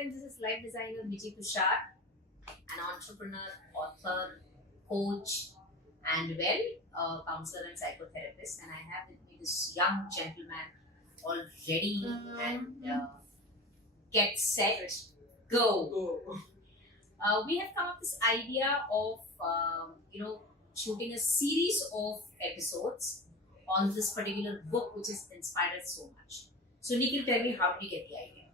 friends, this is life designer Biji Tushar, an entrepreneur, author, coach, and counselor and psychotherapist. And I have with me this young gentleman, all ready and get set, go. We have come up with this idea of shooting a series of episodes on this particular book, which has inspired us so much. So, Nikhil, tell me, how did you get the idea?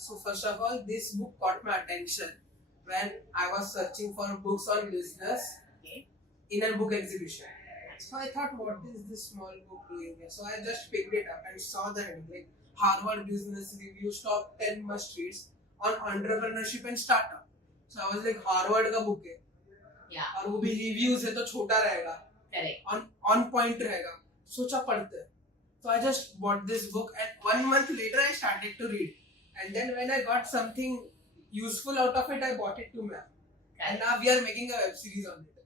So first of all, this book caught my attention when I was searching for books on business in a book exhibition. So I thought, what is this small book doing here? So I just picked it up and saw the heading, like Harvard Business Review's top 10 must-reads on entrepreneurship and startup. So I was like, Harvard का book है, और वो भी reviews है तो छोटा रहेगा, on point रहेगा. सोचा पढ़ते हैं. So I just bought this book, and 1 month later I started to read. And then when I got something useful out of it, I bought it to ma'am. And now we are making a web series on it.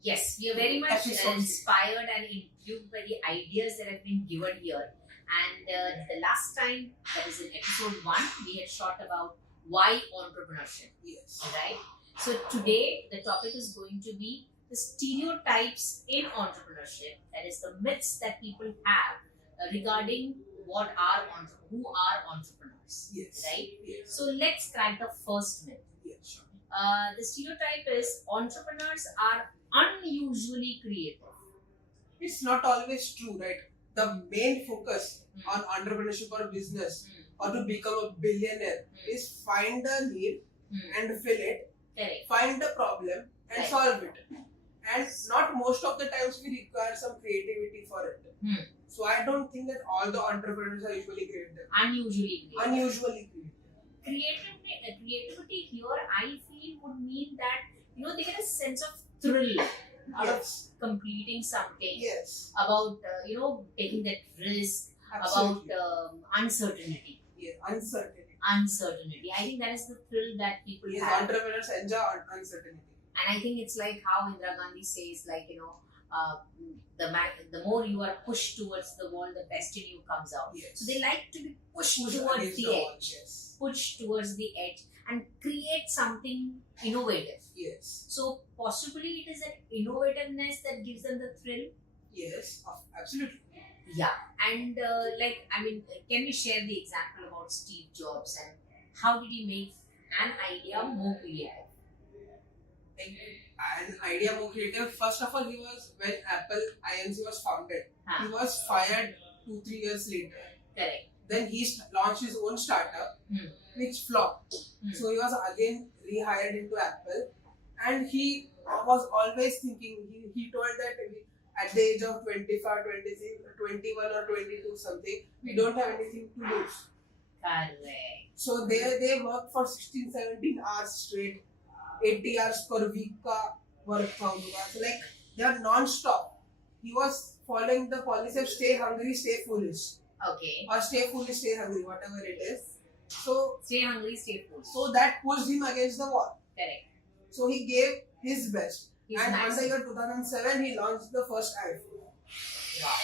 Yes, we are very much inspired and intrigued by the ideas that have been given here. And the last time, that is in episode 1, we had shot about why entrepreneurship. Yes. Right? So today, the topic is going to be the stereotypes in entrepreneurship. That is the myths that people have regarding who are entrepreneurs. Yes. Right? Yes. So let's crack the first myth. Yes, sure. The stereotype is entrepreneurs are unusually creative. It's not always true, right? The main focus on entrepreneurship or business or to become a billionaire is find a need and fill it, find a problem and solve it. And not most of the times we require some creativity for it. So I don't think that all the entrepreneurs are usually creative. Unusually Creativity here, I feel, would mean that they get a sense of thrill out of completing something. Yes. About taking that risk. Absolutely. About uncertainty. Yeah, uncertainty. I think that is the thrill that people yes, have. Entrepreneurs enjoy uncertainty. And I think it's like how Indira Gandhi says, the more you are pushed towards the wall, the best in you comes out. Yes. So they like to be pushed towards the edge. Yes. Pushed towards the edge and create something innovative. Yes. So possibly it is that innovativeness that gives them the thrill. Yes, absolutely. Yeah. And can we share the example about Steve Jobs and how did he make an idea more creative? An idea more creative. First of all, when Apple Inc. was founded, he was fired 2-3 years later. Correct. Then he launched his own startup, which flopped. So he was again rehired into Apple, and he was always thinking. He told that at the age of 25, 26, 21 or 22 something, we don't have anything to lose. Correct. So they work for 16-17 hours straight. 80 hours per week ka work found. So they are non-stop. He was following the policy of stay hungry, stay foolish. Okay. Or stay foolish, stay hungry, whatever it is. So stay hungry, stay foolish. So that pushed him against the wall. Correct. So he gave his best. And on the year 2007, he launched the first iPhone. Wow.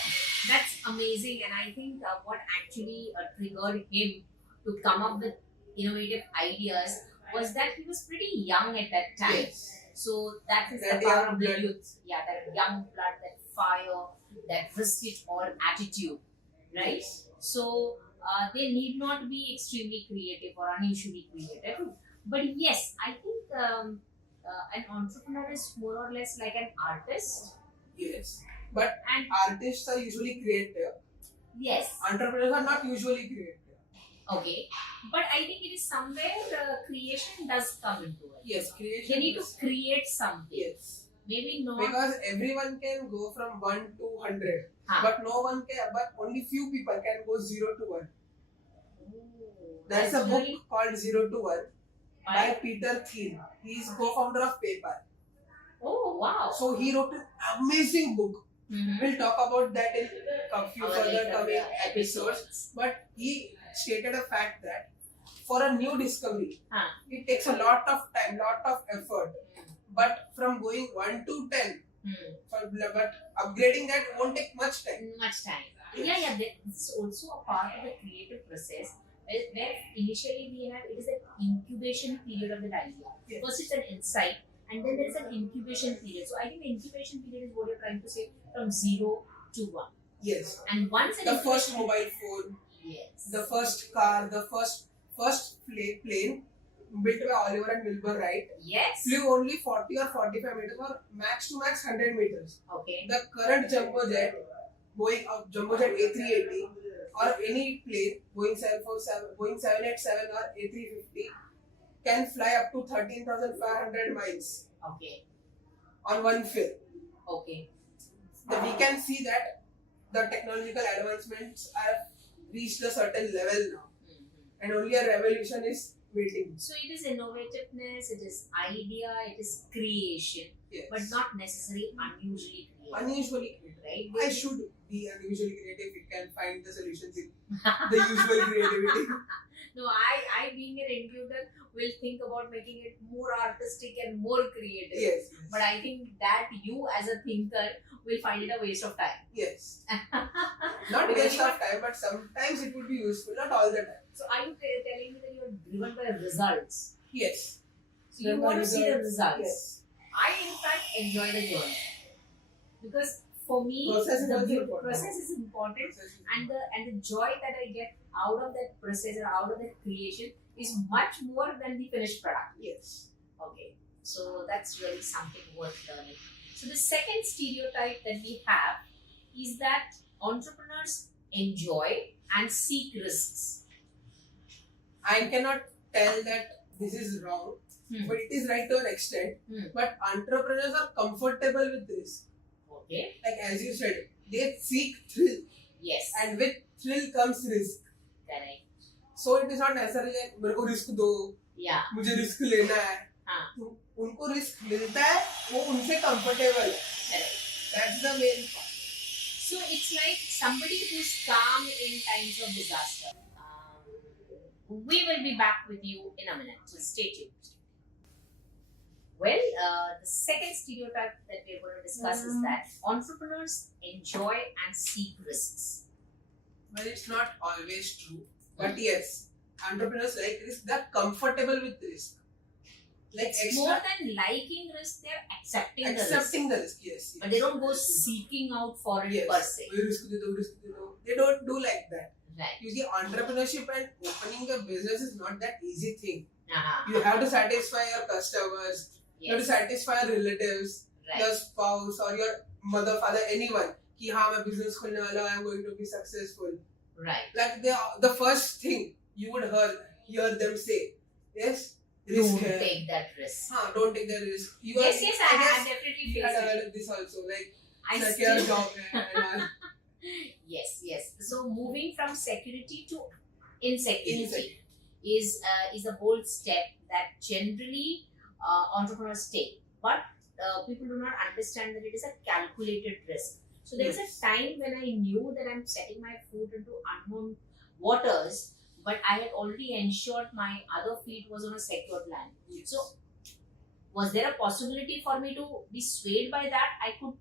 That's amazing. And I think what actually triggered him to come up with innovative ideas was that he was pretty young at that time. Yes. So that is the power of the youth. Yeah, that young blood, that fire, that risk it all attitude, right? Yes. So they need not be extremely creative or unusually creative. But yes, I think an entrepreneur is more or less like an artist. Yes. But artists are usually creative. Yes. Entrepreneurs are not usually creative. Okay, but I think it is somewhere creation does come into it. Yes, creation. They need to create something. Yes. Maybe not. Because everyone can go from 1 to 100. But no one can, but only few people can go 0 to 1. There's a book called 0 to 1 by Peter Thiel. He is co-founder of PayPal. Oh, wow. So he wrote an amazing book. We'll talk about that in a few further coming episodes. But he stated a fact that for a new discovery, it takes a lot of time, lot of effort. But from going 1 to 10, but upgrading that won't take much time. Yeah, it's also a part of the creative process where initially we have, it is an incubation period of the idea. Yes. First it's an insight, and then there is an incubation period. So I think the incubation period is what you're trying to say, from 0 to 1. Yes. And once The first mobile phone, yes, the first car, the first plane built by Oliver and Wilbur Wright yes, flew only 40 or 45 meters or max to max 100 meters. okay, The current jumbo jet, jumbo jet A380 or any plane, Boeing 747, Boeing 787 or A350 can fly up to 13,500 miles okay, on one fill. okay, We can see that the technological advancements have reached a certain level now, and only a revolution is waiting. So it is innovativeness, it is idea, it is creation, Yes. but not necessarily unusually creative. Unusually creative. Right? I should be unusually creative. It can find the solutions in the usual creativity. No, I being an includer will think about making it more artistic and more creative. Yes. But I think that you as a thinker will find it a waste of time. Yes. Not waste of time, but sometimes it would be useful. Not all the time. So are you telling me that you are driven by results? Yes. So you want to see the results? Yes. I in fact enjoy the journey, because for me Process is the also important. process is important, and the joy that I get out of that process or out of that creation is much more than the finished product. Yes. Okay, so that's really something worth learning. So the second stereotype that we have is that entrepreneurs enjoy and seek risks. I cannot tell that this is wrong, but it is right to an extent. But entrepreneurs are comfortable with risk. Okay. Like as you said, they seek thrill, Yes. and with thrill comes risk. Correct. So it is not necessarily like मेरे को risk दो, Yeah. मुझे risk लेना है. हाँ. तो उनको risk मिलता है, वो उनसे comfortable है. Correct. That's the main part. So it's like somebody who's calm in times of disaster. We will be back with you in a minute, so stay tuned. Well, the second stereotype that we're going to discuss is that entrepreneurs enjoy and seek risks. Well, it's not always true, but yes, entrepreneurs like risk. They're comfortable with risk. Like It's more than liking risk, they're accepting accepting the the risk. risk. Yes. But they don't go seeking out for it Yes. per se. Risk दे दो, risk दे दो. They don't do like that. Right. You see, entrepreneurship and opening a business is not that easy thing. Uh-huh. You have to satisfy your customers. You have to Yes. satisfy your relatives, your Right. spouse, or your mother, father, anyone. कि हाँ मैं business खोलने वाला हूँ, I'm going to be successful. Right. Like the first thing you would hear them say, yes, risk Don't है. take that risk. Don't take the risk. Yes, I guess have definitely you faced had it. heard of this also, like I secure still- job hai and all. Yes. So moving from security to insecurity Insecurity. is a bold step that generally entrepreneurs take, but people do not understand that it is a calculated risk. So there was Yes. a time when I knew that I'm setting my foot into unknown waters, but I had already ensured my other feet was on a secured land. Yes. So was there a possibility for me to be swayed by that? I could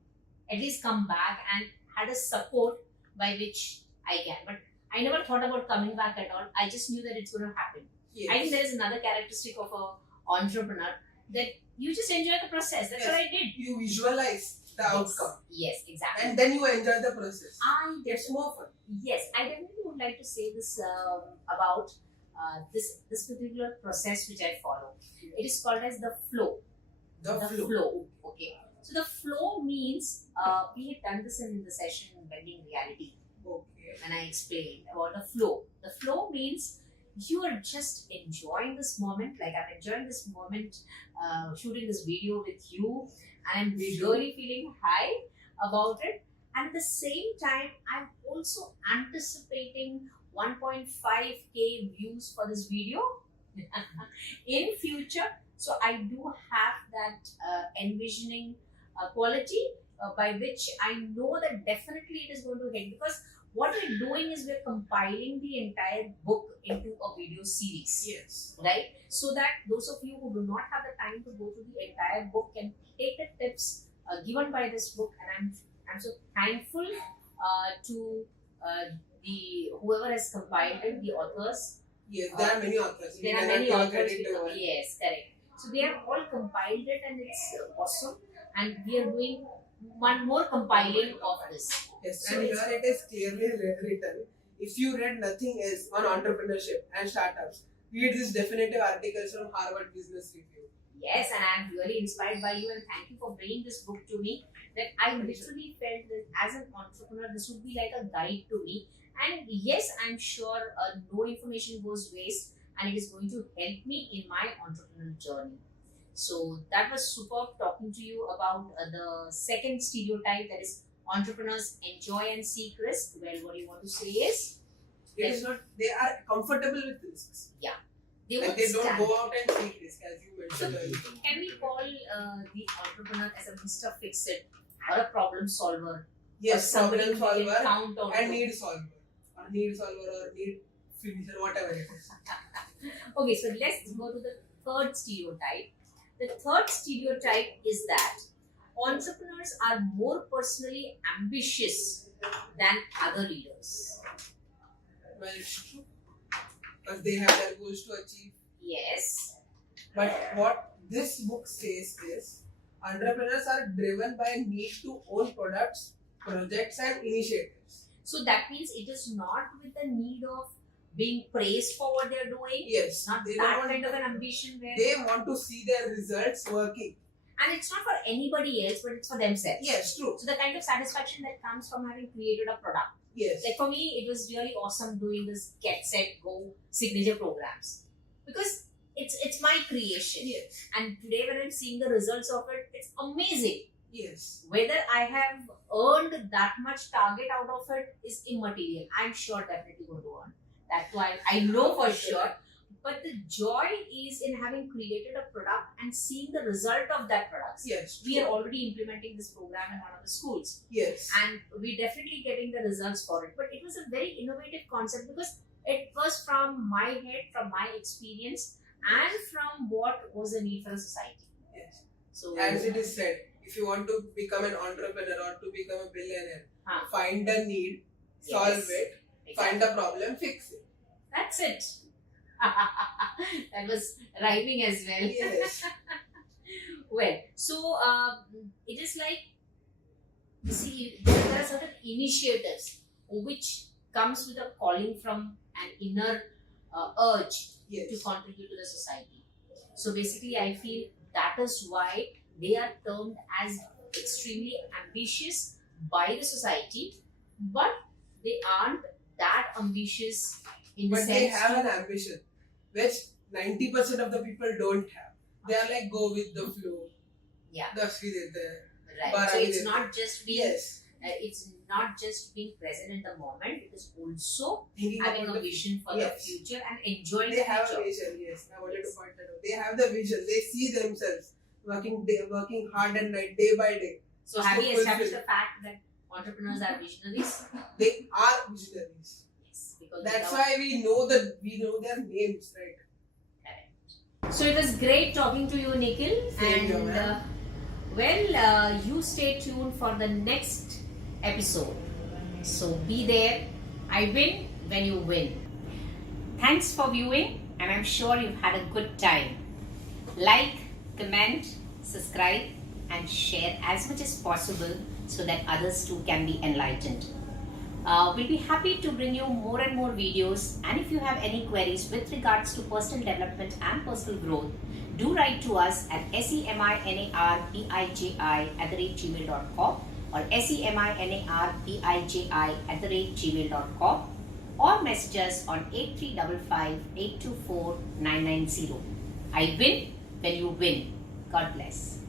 at least come back and had a support by which I can. But I never thought about coming back at all. I just knew that it's going to happen. Yes. I think there is another characteristic of an entrepreneur, that you just enjoy the process. That's Yes. what I did. You visualize the outcome, Yes, exactly. and then you enjoy the process. It's It's more fun. Yes, I definitely would like to say this about this particular process which I follow. It is called as the flow. The flow. Okay. So the flow means we had done this in the session Bending Reality Okay. when I explained about the flow. The flow means you are just enjoying this moment. Like I'm enjoying this moment, shooting this video with you, and I'm really feeling high about it. And at the same time, I'm also anticipating 1.5k views for this video in future. So I do have that envisioning quality by which I know that definitely it is going to hit, because what we're doing is we're compiling the entire book into a video series. Yes. Right? So that those of you who do not have the time to go through the entire book can take the tips given by this book, and I'm so thankful to the whoever has compiled it, the authors, Yes, there are many authors. There are many authors. Yes, correct. So they have all compiled it, and it's awesome. And we are doing one more compiling of this. Yes, So and here it is clearly written. If you read nothing else on entrepreneurship and startups, read these definitive articles from Harvard Business Review. Yes, and I am really inspired by you, and thank you for bringing this book to me. That I literally felt that as an entrepreneur, this would be like a guide to me. And yes, I'm sure no information goes waste, and it is going to help me in my entrepreneurial journey. So that was superb talking to you about the second stereotype, that is entrepreneurs enjoy and seek risk. Well, what you want to say is? It is not, they are comfortable with risks. Yeah. They don't go out and seek risk, as you mentioned earlier. Can we call the entrepreneur as a Mr. Fix-It or a problem solver? Yes, problem solver and need solver. Or need finisher, whatever it is. Okay, so let's go to the third stereotype. The third stereotype is that entrepreneurs are more personally ambitious than other leaders. Well, it's true. Because they have their goals to achieve. Yes. But what this book says is, entrepreneurs are driven by a need to own products, projects and initiatives. So that means it is not with the need of being praised for what they are doing. Yes. Not that kind of an ambition where they want to see their results working. And it's not for anybody else, but it's for themselves. Yes, true. So the kind of satisfaction that comes from having created a product. Yes. Like for me, it was really awesome doing this Get Set Go signature programs, because it's my creation. Yes. And today when I'm seeing the results of it, it's amazing. Yes. Whether I have earned that much target out of it is immaterial. I'm sure definitely going to earn. That's why I know for sure. But the joy is in having created a product and seeing the result of that product. Yes. We are already implementing this program in one of the schools. Yes. And we're definitely getting the results for it. But it was a very innovative concept because it was from my head, from my experience, and from what was the need for the society. Yes. So, as it is said, if you want to become an entrepreneur or to become a billionaire, find a need, solve it, find a problem, fix it. That's it. That was rhyming as well. Yes. Well, so it is like, see, there are certain initiatives which comes with a calling from an inner urge to contribute to the society. So basically, I feel that is why they are termed as extremely ambitious by the society, but they aren't that ambitious in the sense. But they have an ambition, which 90% of the people don't have. They are like go with the flow. Yeah. Right. So it's not just being. It's not just being present in the moment. It is also having a vision for the future and enjoying the future. They have a vision. Yes, I wanted to point that out. They have the vision. They see themselves working hard and night, day by day. So have you established the fact that entrepreneurs are visionaries? They are visionaries. Yes, because that's why we know their names, right? Correct. So it was great talking to you, Nikhil. You stay tuned for the next episode. So be there. I win when you win. Thanks for viewing, and I'm sure you've had a good time. Like, comment, subscribe, and share as much as possible so that others too can be enlightened. We'll be happy to bring you more and more videos, and if you have any queries with regards to personal development and personal growth, do write to us at seminarbiji@gmail.com or seminarbiji@gmail.com, or message us on 8355 824 990. I win when you win. God bless.